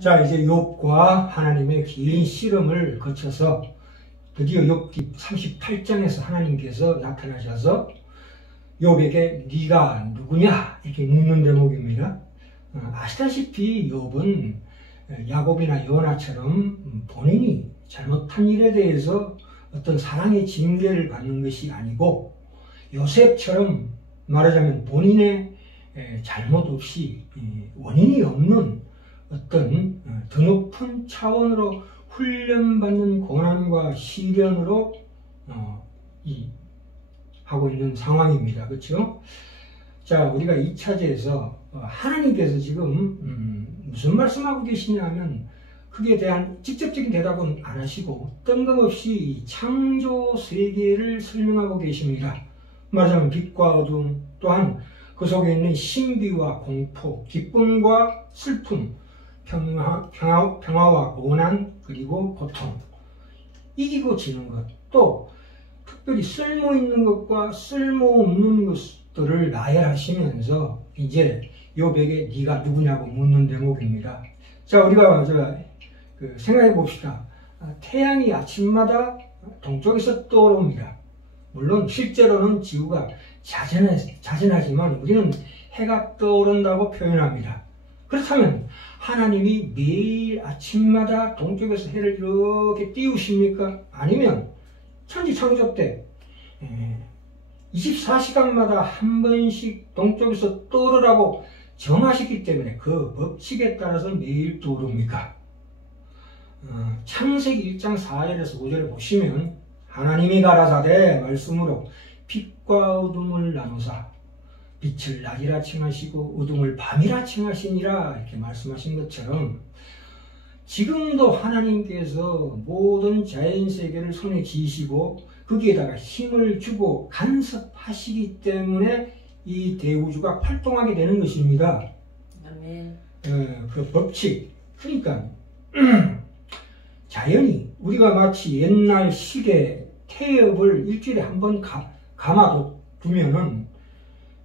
자, 이제 욥과 하나님의 긴 씨름을 거쳐서 드디어 욥기 38장에서 하나님께서 나타나셔서 욥에게 네가 누구냐 이렇게 묻는 대목입니다. 아시다시피 욥은 야곱이나 요나처럼 본인이 잘못한 일에 대해서 어떤 사랑의 징계를 받는 것이 아니고 요셉처럼 말하자면 본인의 잘못 없이 원인이 없는 어떤 더 높은 차원으로 훈련받는 고난과 시련으로 하고 있는 상황입니다. 그렇죠? 자, 우리가 2차제에서 하나님께서 지금 무슨 말씀하고 계시냐 하면 그에 대한 직접적인 대답은 안 하시고 뜬금없이 창조 세계를 설명하고 계십니다. 말하자면 빛과 어둠, 또한 그 속에 있는 신비와 공포, 기쁨과 슬픔, 평화와 고난, 그리고 고통, 이기고 지는 것, 또 특별히 쓸모 있는 것과 쓸모 없는 것들을 나열하시면서 이제 욥에게 네가 누구냐고 묻는 대목입니다. 자, 우리가 생각해 봅시다. 태양이 아침마다 동쪽에서 떠오릅니다. 물론 실제로는 지구가 자전하지만 우리는 해가 떠오른다고 표현합니다. 그렇다면 하나님이 매일 아침마다 동쪽에서 해를 이렇게 띄우십니까? 아니면 천지창조 때 24시간마다 한 번씩 동쪽에서 떠오르라고 정하셨기 때문에 그 법칙에 따라서 매일 떠오릅니까? 창세기 1장 4절에서 5절에 보시면 하나님이 가라사대 말씀으로 빛과 어둠을 나누사 빛을 낮이라 칭하시고 어둠을 밤이라 칭하시니라 이렇게 말씀하신 것처럼 지금도 하나님께서 모든 자연세계를 손에 쥐시고 거기에다가 힘을 주고 간섭하시기 때문에 이 대우주가 활동하게 되는 것입니다. 아멘. 그 법칙, 그러니까 자연이 우리가 마치 옛날 시계 태엽을 일주일에 한 번 감아두면은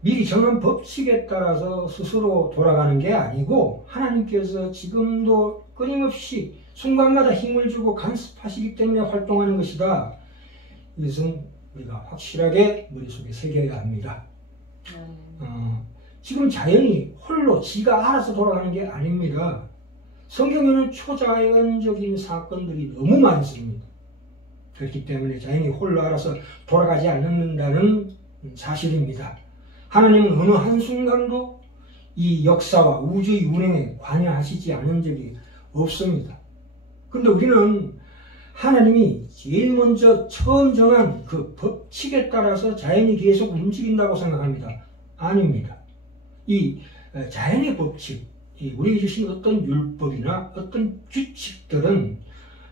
미리 정한 법칙에 따라서 스스로 돌아가는 게 아니고 하나님께서 지금도 끊임없이 순간마다 힘을 주고 간섭하시기 때문에 활동하는 것이다. 이것은 우리가 확실하게 머릿속에 새겨야 합니다. 지금 자연이 홀로 지가 알아서 돌아가는 게 아닙니다. 성경에는 초자연적인 사건들이 너무 많습니다. 그렇기 때문에 자연이 홀로 알아서 돌아가지 않는다는 사실입니다. 하나님은 어느 한순간도 이 역사와 우주의 운행에 관여하시지 않은 적이 없습니다. 그런데 우리는 하나님이 제일 먼저 처음 정한 그 법칙에 따라서 자연이 계속 움직인다고 생각합니다. 아닙니다. 이 자연의 법칙, 우리에게 주신 어떤 율법이나 어떤 규칙들은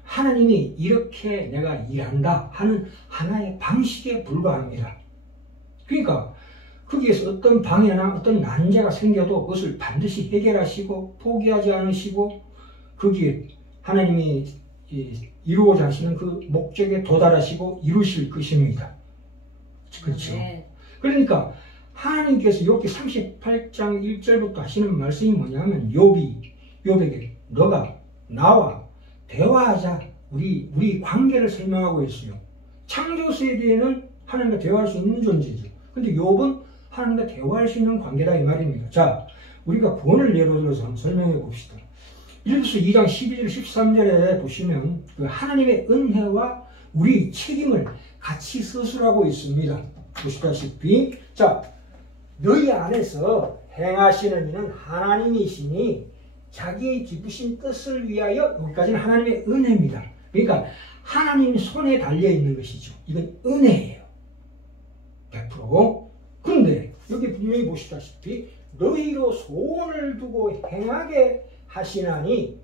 하나님이 이렇게 내가 일한다 하는 하나의 방식에 불과합니다. 그러니까 거기에서 어떤 방해나 어떤 난제가 생겨도 그것을 반드시 해결하시고 포기하지 않으시고 거기에 하나님이 이루고자 하시는 그 목적에 도달하시고 이루실 것입니다. 그렇죠? 네. 그러니까 하나님께서 욥기 38장 1절부터 하시는 말씀이 뭐냐면 욥에게 너가 나와 대화하자, 우리 관계를 설명하고 있어요. 창조 세계에는 하나님과 대화할 수 있는 존재죠. 근데 욥은 하나님과 대화할 수 있는 관계다 이 말입니다. 자, 우리가 구원을 예로 들어서 한번 설명해 봅시다. 일부서 2장 12절 13절에 보시면 그 하나님의 은혜와 우리 책임을 같이 서술하고 있습니다. 보시다시피 자, 너희 안에서 행하시는 이는 하나님이시니 자기의 기쁘신 뜻을 위하여, 여기까지는 하나님의 은혜입니다. 그러니까 하나님 손에 달려있는 것이죠. 이건 은혜예요. 100%. 그런데 여기 분명히 보시다시피 너희로 소원을 두고 행하게 하시나니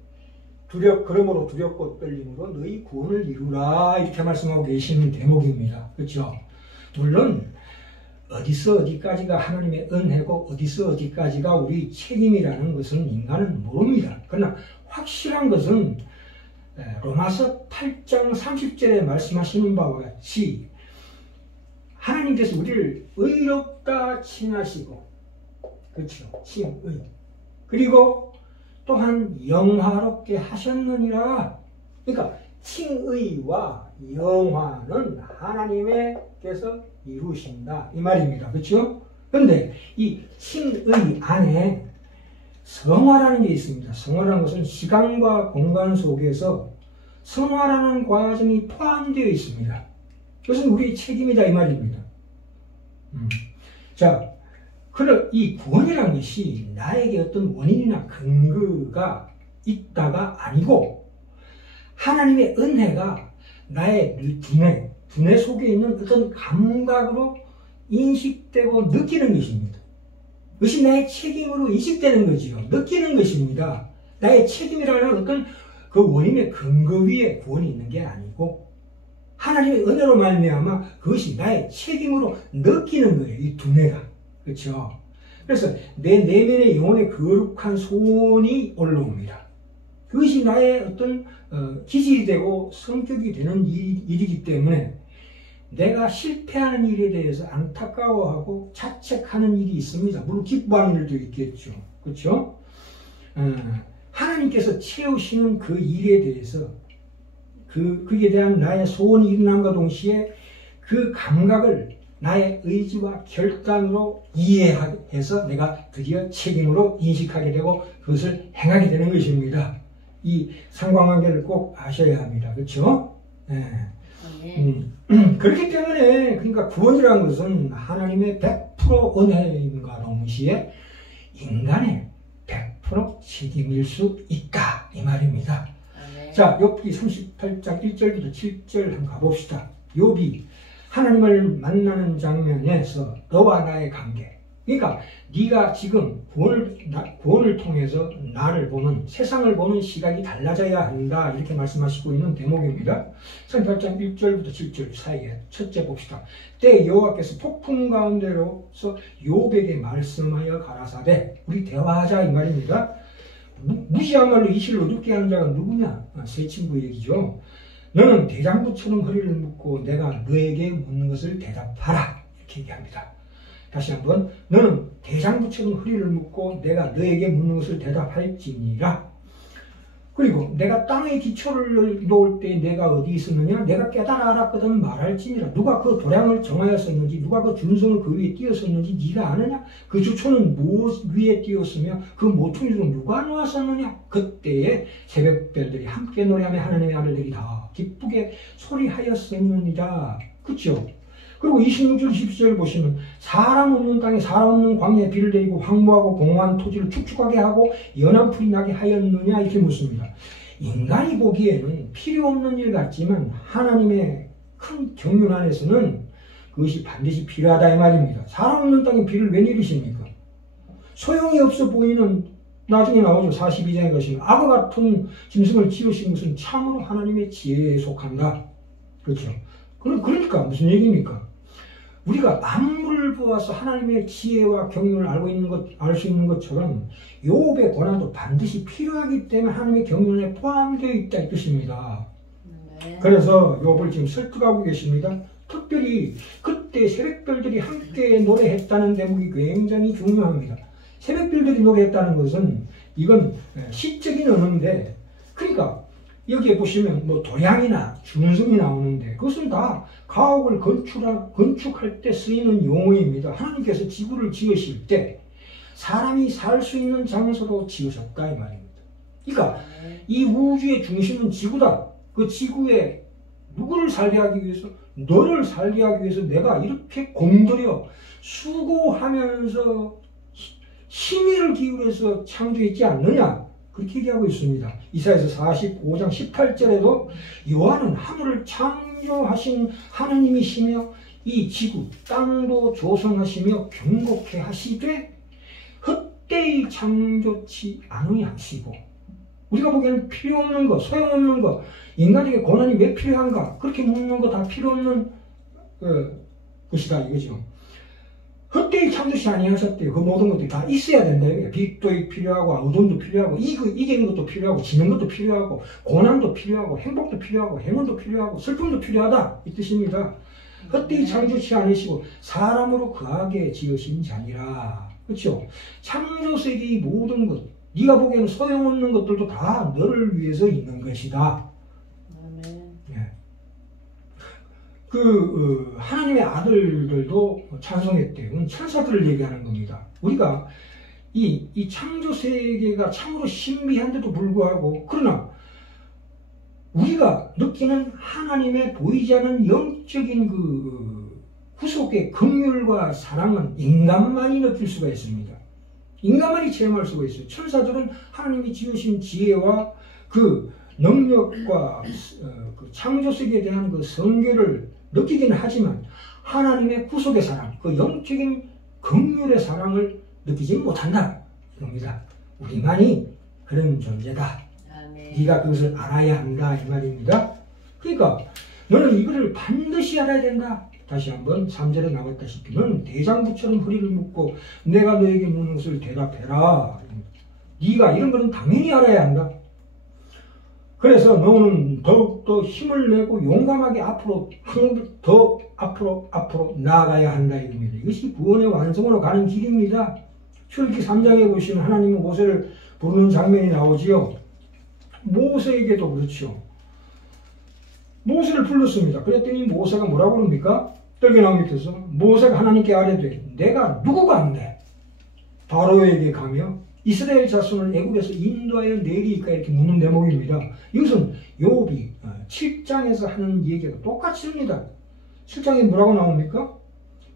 그러므로 두렵고 떨림으로 너희 구원을 이루라 이렇게 말씀하고 계시는 대목입니다. 그렇죠? 물론 어디서 어디까지가 하나님의 은혜고 어디서 어디까지가 우리 책임이라는 것은 인간은 모릅니다. 그러나 확실한 것은 로마서 8장 30절에 말씀하시는 바와 같이 하나님께서 우리를 의롭다 칭하시고, 그렇죠? 칭의. 그리고 또한 영화롭게 하셨느니라. 그러니까 칭의와 영화는 하나님께서 이루신다 이 말입니다. 그렇죠? 그런데 이 칭의 안에 성화라는 게 있습니다. 성화라는 것은 시간과 공간 속에서 성화라는 과정이 포함되어 있습니다. 그것은 우리의 책임이다 이 말입니다. 자, 그럼 이 구원이라는 것이 나에게 어떤 원인이나 근거가 있다가 아니고 하나님의 은혜가 나의 두뇌 속에 있는 어떤 감각으로 인식되고 느끼는 것입니다. 그것이 나의 책임으로 인식되는 거지요. 느끼는 것입니다. 나의 책임이라는 어떤 그 원인의 근거 위에 구원이 있는 게 아니고 하나님의 은혜로 말미암아 그것이 나의 책임으로 느끼는 거예요. 이 두뇌가. 그렇죠? 그래서 내 내면의 영혼의 거룩한 소원이 올라옵니다. 그것이 나의 어떤 기질이 되고 성격이 되는 일이기 때문에 내가 실패하는 일에 대해서 안타까워하고 자책하는 일이 있습니다. 물론 기뻐하는 일도 있겠죠. 그렇죠? 하나님께서 채우시는 그 일에 대해서 그에 대한 나의 소원이 일어남과 동시에 그 감각을 나의 의지와 결단으로 이해해서 내가 드디어 책임으로 인식하게 되고 그것을 행하게 되는 것입니다. 이 상관관계를 꼭 아셔야 합니다. 그렇죠? 네. 그렇기 때문에 그러니까 구원이라는 것은 하나님의 100% 은혜임과 동시에 인간의 100% 책임일 수 있다 이 말입니다. 자, 욥기 38장 1절부터 7절 한번 가봅시다. 욥이 하나님을 만나는 장면에서 너와 나의 관계, 그러니까 네가 지금 구원을 통해서 나를 보는, 세상을 보는 시각이 달라져야 한다 이렇게 말씀하시고 있는 대목입니다. 38장 1절부터 7절 사이에 첫째 봅시다. 때 여호와께서 폭풍 가운데로서 욥에게 말씀하여 가라사대, 우리 대화하자 이 말입니다. 무시한 말로 이실로 어둡게 하는 자가 누구냐? 세 친구 얘기죠. 너는 대장부처럼 허리를 묶고 내가 너에게 묻는 것을 대답하라 이렇게 얘기합니다. 다시 한번, 너는 대장부처럼 허리를 묶고 내가 너에게 묻는 것을 대답할지니라. 그리고 내가 땅에 기초를 놓을 때 내가 어디 있었느냐? 내가 깨달아 알았거든 말할지니라. 누가 그 도량을 정하였었는지, 누가 그 준성을 그 위에 띄었었는지 네가 아느냐? 그 주초는 무엇 위에 띄었으며 그 모퉁이 중에 누가 놓았었느냐? 그때에 새벽별들이 함께 노래하며 하나님의 아들들이 다 기쁘게 소리하였었느니라. 그렇죠? 그리고 26절 17절 보시면 사람 없는 땅에 사람 없는 광야에 비를 내리고 황무하고 공허한 토지를 축축하게 하고 연한 풀이 나게 하였느냐 이렇게 묻습니다. 인간이 보기에는 필요 없는 일 같지만 하나님의 큰 경륜 안에서는 그것이 반드시 필요하다 이 말입니다. 사람 없는 땅에 비를 왜 내리십니까? 소용이 없어 보이는, 나중에 나오죠. 42장에 가시면 악어 같은 짐승을 지으신 것은 참으로 하나님의 지혜에 속한다. 그렇죠? 그러니까 무슨 얘기입니까? 우리가 만물을 보아서 하나님의 지혜와 경륜을 알 수 있는 것처럼 욥의 고난도 반드시 필요하기 때문에 하나님의 경륜에 포함되어 있다 이 뜻입니다. 네. 그래서 욥을 지금 설득하고 계십니다. 특별히 그때 새벽별들이 함께 노래했다는 대목이 굉장히 중요합니다. 새벽별들이 노래했다는 것은 이건 시적인 언어인데, 그러니까 여기에 보시면 뭐 도량이나 준성이 나오는데 그것은 다 가옥을 건축할 때 쓰이는 용어입니다. 하나님께서 지구를 지으실 때 사람이 살 수 있는 장소로 지으셨다 이 말입니다. 그러니까 이 우주의 중심은 지구다. 그 지구에 누구를 살게 하기 위해서, 너를 살게 하기 위해서 내가 이렇게 공들여 수고하면서 힘을 기울여서 창조했지 않느냐, 그렇게 얘기하고 있습니다. 이사야서 45장 18절에도 여호와는 하늘을 창조하신 하느님이시며 이 지구 땅도 조성하시며 경고케 하시되 헛되이 창조치 아니하시고, 우리가 보기에는 필요 없는 거, 소용없는 거, 인간에게 고난이 왜 필요한가 그렇게 묻는 거 다 필요 없는 것이다 이거죠. 헛되이 창조시 아니하셨대요. 그 모든 것들이 다 있어야 된다. 빛도 필요하고 어둠도 필요하고 이기는 것도 필요하고 지는 것도 필요하고 고난도 필요하고 행복도 필요하고 행운도 필요하고 슬픔도 필요하다 이 뜻입니다. 헛되이 창조시 아니시고 사람으로 거하게 지으신 자니라. 그렇죠? 창조세계의 모든 것, 네가 보기에는 소용없는 것들도 다 너를 위해서 있는 것이다. 아멘. 예. 하나님의 아들들도 찬송했대요. 천사들을 얘기하는 겁니다. 우리가 이 창조 세계가 참으로 신비한데도 불구하고, 그러나 우리가 느끼는 하나님의 보이지 않는 영적인 구속의 긍휼과 사랑은 인간만이 느낄 수가 있습니다. 인간만이 체험할 수가 있어요. 천사들은 하나님이 지으신 지혜와 그 능력과 그 창조 세계에 대한 그 성결을 느끼긴 하지만 하나님의 구속의 사랑, 그 영적인 긍휼의 사랑을 느끼지 못한다. 이겁니다. 우리만이 그런 존재다. 아멘. 네가 그것을 알아야 한다 이 말입니다. 그러니까 너는 이거를 반드시 알아야 된다. 다시 한번 3절에 나왔다시피 너는 대장부처럼 허리를 묶고 내가 너에게 묻는 것을 대답해라. 네가 이런 거는 당연히 알아야 한다. 그래서 너는 더욱더 힘을 내고 용감하게 앞으로 더 앞으로 나아가야 한다 이겁니다. 이것이 구원의 완성으로 가는 길입니다. 출애굽기 3장에 보시면 하나님은 모세를 부르는 장면이 나오지요. 모세에게도 그렇죠. 모세를 불렀습니다. 그랬더니 모세가 뭐라고 그럽니까? 떨겨나온 밑에서 모세가 하나님께 아뢰되 내가 누구가 안돼? 바로에게 가며 이스라엘 자손을 애굽에서 인도하여 내리니까 이렇게 묻는 대목입니다. 이것은 욥이 7장에서 하는 얘기가 똑같습니다. 7장에 뭐라고 나옵니까?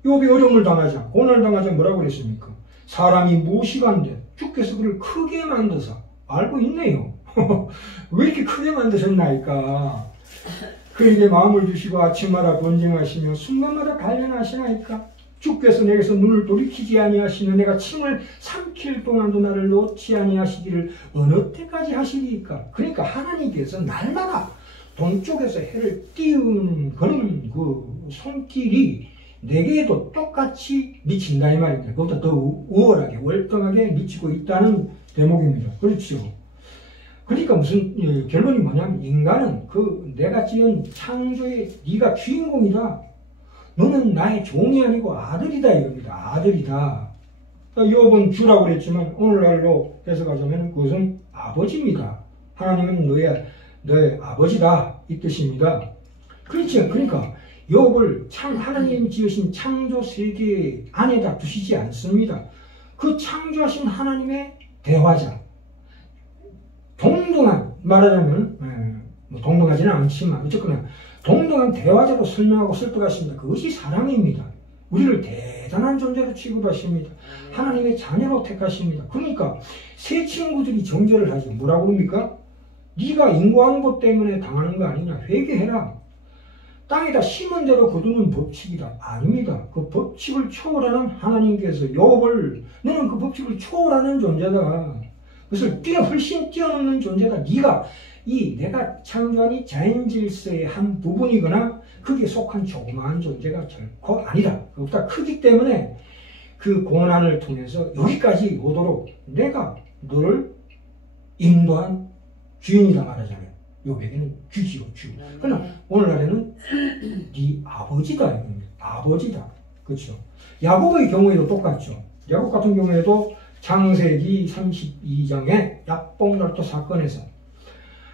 욥이 어려움을 당하자 고난을 당하자 뭐라고 그랬습니까? 사람이 무식한데 주께서 그를 크게 만드사 알고 있네요. 왜 이렇게 크게 만드셨나이까? 그에게 마음을 주시고 아침마다 번쟁하시며 순간마다 단련하시나이까? 주께서 내게서 눈을 돌이키지 아니하시는 내가 침을 삼킬 동안도 나를 놓지 아니하시기를 어느 때까지 하시리까? 그러니까 하나님께서 날마다 동쪽에서 해를 띄우는 그런 그 손길이 내게도 똑같이 미친다 이 말입니다. 그것보다 더 우월하게 월등하게 미치고 있다는 대목입니다. 그렇죠. 그러니까 무슨 결론이 뭐냐면 인간은 내가 지은 창조의 네가 주인공이다. 너는 나의 종이 아니고 아들이다 이겁니다. 아들이다. 욥은 주라고 그랬지만 오늘날로 해석하자면 그것은 아버지입니다. 하나님은 너의 아버지다 이 뜻입니다. 그렇죠. 그러니까 욥을 하나님 지으신 창조 세계 안에다 두시지 않습니다. 그 창조하신 하나님의 대화자. 동등한 말하자면 동등하지는 않지만 어쨌거나 동등한 대화자로 설명하고 설득하십니다. 그것이 사랑입니다. 우리를 대단한 존재로 취급하십니다. 하나님의 자녀로 택하십니다. 그러니까 새 친구들이 정죄를 하죠. 뭐라고 그럽니까? 네가 인고한 것 때문에 당하는 거 아니냐. 회개해라. 땅에다 심은 대로 거두는 법칙이다. 아닙니다. 그 법칙을 초월하는 하나님께서 욥을 너는 그 법칙을 초월하는 존재다. 그것을 훨씬 뛰어넘는 존재다. 내가 창조한 이 자연 질서의 한 부분이거나 거기에 속한 조그마한 존재가 결코 아니다. 그보다 크기 때문에 그 고난을 통해서 여기까지 오도록 내가 너를 인도한 주인이다 말하잖아요. 욥에게는 주지요, 주. 그러나 오늘날에는 네 아버지다 이겁니다. 아버지다. 그렇죠. 야곱의 경우에도 똑같죠. 야곱 같은 경우에도 창세기 32장의 약복날도 사건에서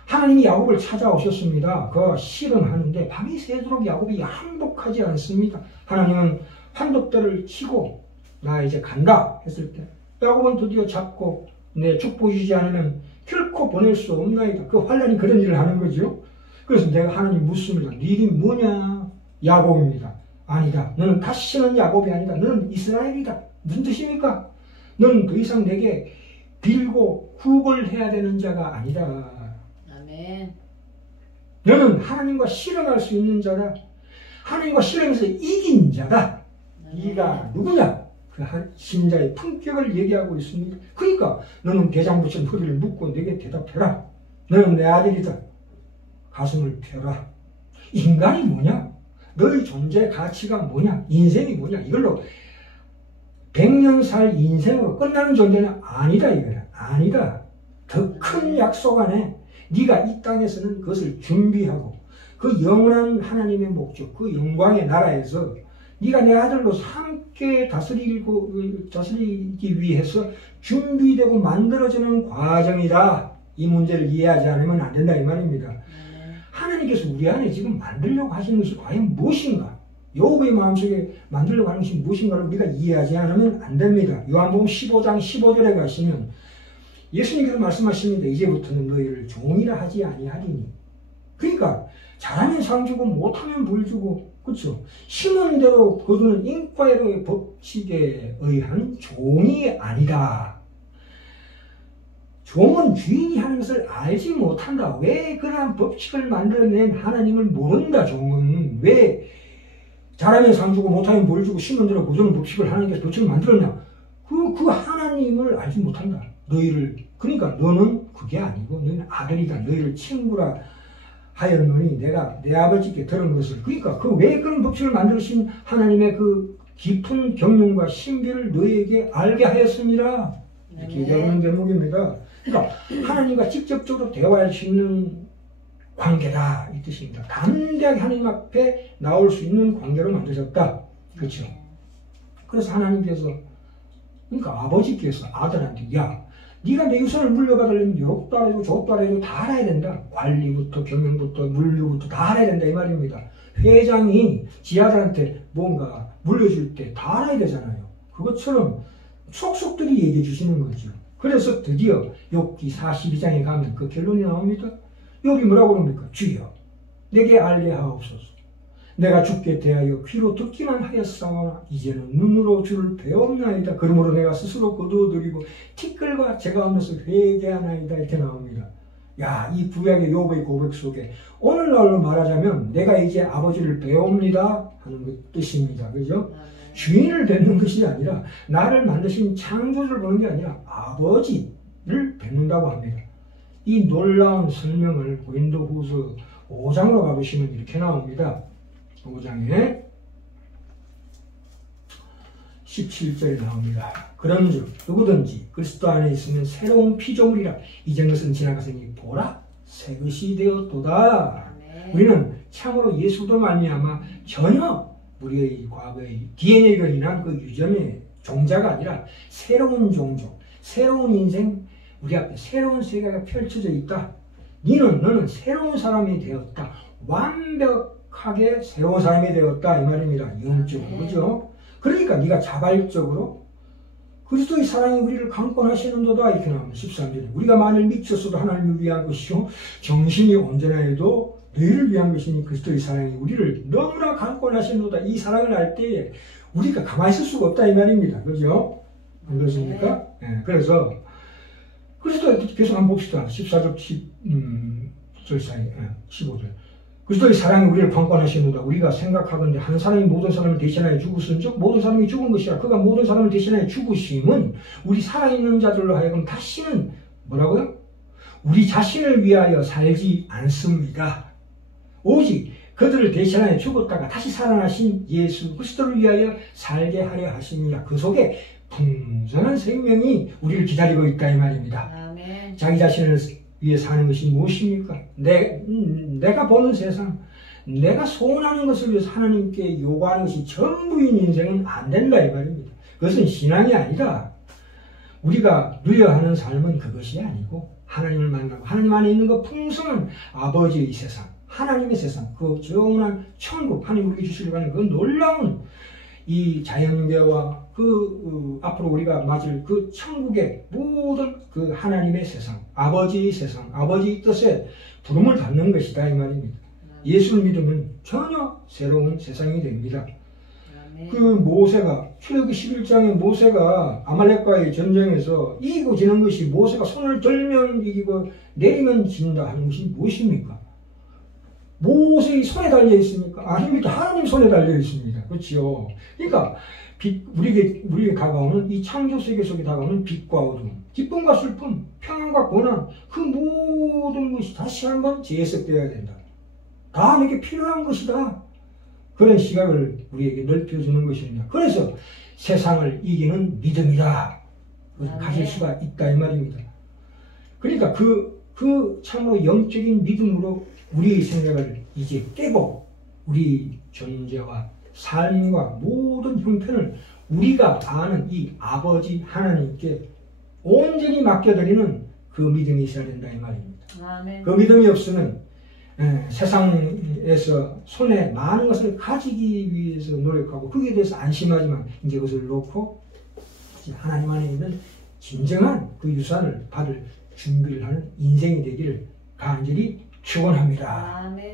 하나님이 야곱을 찾아오셨습니다. 그 실현하는데 밤이 새도록 야곱이 항복하지 않습니다. 하나님은 환덕대를 치고 나 이제 간다 했을 때 야곱은 드디어 잡고 내 축복이 주지 않으면 결코 보낼 수 없나이다. 그 환란이 그런 일을 하는 거죠. 그래서 내가 하나님 묻습니다. 네 이름이 뭐냐? 야곱입니다. 아니다. 너는 다시는 야곱이 아니다. 너는 이스라엘이다. 무슨 뜻입니까? 너는 더 이상 내게 빌고 구걸해야 되는 자가 아니다. 아멘. 너는 하나님과 실험할 수 있는 자다. 하나님과 실험해서 이긴 자다. 네가 누구냐? 그 신자의 품격을 얘기하고 있습니다. 그러니까 너는 대장부처럼 허리를 묶고 내게 대답해라. 너는 내 아들이다. 가슴을 펴라. 인간이 뭐냐? 너의 존재 가치가 뭐냐? 인생이 뭐냐? 이걸로 100년 살 인생으로 끝나는 존재는 아니다 이거야. 아니다. 더 큰 약속 안에 네가 이 땅에서는 그것을 준비하고 그 영원한 하나님의 목적, 그 영광의 나라에서 네가 내 아들로서 함께 다스리기 위해서 준비되고 만들어지는 과정이다. 이 문제를 이해하지 않으면 안 된다 이 말입니다. 하나님께서 우리 안에 지금 만들려고 하시는 것이 과연 무엇인가? 욥의 마음속에 만들려고 하는 것이 무엇인가를 우리가 이해하지 않으면 안 됩니다. 요한복음 15장 15절에 가시면 예수님께서 말씀하십니다. 이제부터는 너희를 종이라 하지 아니하리니. 그러니까 잘하면 상 주고 못하면 벌 주고, 그렇죠? 심은 대로 거두는 인과의 법칙에 의한 종이 아니다. 종은 주인이 하는 것을 알지 못한다. 왜 그러한 법칙을 만들어낸 하나님을 모른다. 종은 왜 잘하면 상 주고 못하면 벌 주고 심은 대로 거두는 법칙을 하나님께서 법칙을 만들었냐? 그 하나님을 알지 못한다. 너희를, 그러니까 너는 그게 아니고 너희는 아들이다. 너희를 친구라 하였노니 내가 내 아버지께 들은 것을, 그러니까 그 왜 그런 법칙을 만드신 하나님의 그 깊은 경륜과 신비를 너희에게 알게 하였습니다. 이렇게 얘기하는 대목입니다. 그러니까 하나님과 직접적으로 대화할 수 있는 관계다 이 뜻입니다. 담대하게 하나님 앞에 나올 수 있는 관계로 만드셨다. 그렇죠? 그래서 하나님께서, 그러니까 아버지께서 아들한테, 야, 네가 내 유산을 물려받으려면 욕도 안 해도 족도 안 해도 다 알아야 된다. 관리부터 경영부터 물류부터 다 알아야 된다 이 말입니다. 회장이 지 아들한테 뭔가 물려줄 때 다 알아야 되잖아요. 그것처럼 속속들이 얘기해 주시는 거죠. 그래서 드디어 욥기 42장에 가면 그 결론이 나옵니다. 욥이 뭐라고 그럽니까? 주여 내게 알게 하옵소서. 내가 주께 대하여 귀로 듣기만 하였사오나 이제는 눈으로 주를 배웠나이다. 그러므로 내가 스스로 거두어드리고 티끌과 제 가운데서 회개하나이다. 이렇게 나옵니다. 야, 이 구약의 욥의 고백 속에 오늘날로 말하자면 내가 이제 아버지를 배웁니다 하는 그 뜻입니다. 그죠? 주인을 뵙는 것이 아니라 나를 만드신 창조주를 보는 게 아니라 아버지를 뵙는다고 합니다. 이 놀라운 설명을 고린도후서 5장으로 가보시면 이렇게 나옵니다. 5장에 17절에 나옵니다. 그런즉 누구든지 그리스도 안에 있으면 새로운 피조물이라 이전 것은 지나갔으니 보라 새 것이 되었도다. 네. 우리는 참으로 예수로 말미암아 전혀 우리의 과거의 DNA로 인한 그 유전의 종자가 아니라 새로운 종족, 새로운 인생, 우리 앞에 새로운 세계가 펼쳐져 있다. 너는 새로운 사람이 되었다. 완벽하게 새로운 사람이 되었다 이 말입니다. 영적으로. 그죠? 그러니까 네가 자발적으로 그리스도의 사랑이 우리를 강권하시는도다 이렇게 나옵니다. 13절에 우리가 만일 미쳤어도 하나님을 위한 것이요 정신이 온전하여도 너희를 위한 것이니 그리스도의 사랑이 우리를 너무나 강권하시는도다. 이 사랑을 알 때에 우리가 가만히 있을 수가 없다 이 말입니다. 그죠? 안 그렇습니까? 네. 그래서 그리스도 계속 한번 봅시다. 14절 10절 사이 15절 그리스도의 사랑이 우리를 강권하시는도다. 우리가 생각하건대 한 사람이 모든 사람을 대신하여 죽으신즉 모든 사람이 죽은 것이라. 그가 모든 사람을 대신하여 죽으심은 우리 살아있는 자들로 하여금 다시는 뭐라고요? 우리 자신을 위하여 살지 않습니다. 오직 그들을 대신하여 죽었다가 다시 살아나신 예수 그리스도를 위하여 살게 하려 하십니다. 그 속에 풍성한 생명이 우리를 기다리고 있다 이 말입니다. 아멘. 자기 자신을 위해 사는 것이 무엇입니까? 내가 보는 세상, 내가 소원하는 것을 위해서 하나님께 요구하는 것이 전부인 인생은 안 된다 이 말입니다. 그것은 신앙이 아니다. 우리가 누려하는 삶은 그것이 아니고 하나님을 만나고 하나님 안에 있는 그 풍성한 아버지의 세상, 하나님의 세상, 그 영원한 천국, 하나님 우리에게 주시려고 하는 그 놀라운 이 자연계와 앞으로 우리가 맞을 그 천국의 모든 그 하나님의 세상, 아버지의 세상, 아버지의 뜻에 부름을 받는 것이다 이 말입니다. 예수를 믿으면 전혀 새로운 세상이 됩니다. 그 모세가 출애굽기 11장에 모세가 아말렉과의 전쟁에서 이기고 지는 것이 모세가 손을 들면 이기고 내리면 진다 하는 것이 무엇입니까? 모세의 손에 달려 있습니까? 아닙니다. 하나님 손에 달려 있습니다. 그렇죠? 그러니까 우리에게 다가오는 이 창조 세계 속에 다가오는 빛과 어둠, 기쁨과 슬픔, 평안과 고난, 그 모든 것이 다시 한번 재해석되어야 된다. 다 내게 필요한 것이다. 그런 시각을 우리에게 넓혀주는 것입니다. 그래서 세상을 이기는 믿음이다. 가질 수가 있다 이 말입니다. 그러니까 그 참으로 영적인 믿음으로 우리의 생각을 이제 깨고 우리 존재와 삶과 모든 형편을 우리가 아는 이 아버지 하나님께 온전히 맡겨드리는 그 믿음이 있어야 된다 이 말입니다. 아멘. 그 믿음이 없으면 세상에서 손에 많은 것을 가지기 위해서 노력하고 거기에 대해서 안심하지만 이제 그것을 놓고 하나님 안에 있는 진정한 그 유산을 받을 준비를 하는 인생이 되기를 간절히 축원합니다. 아멘.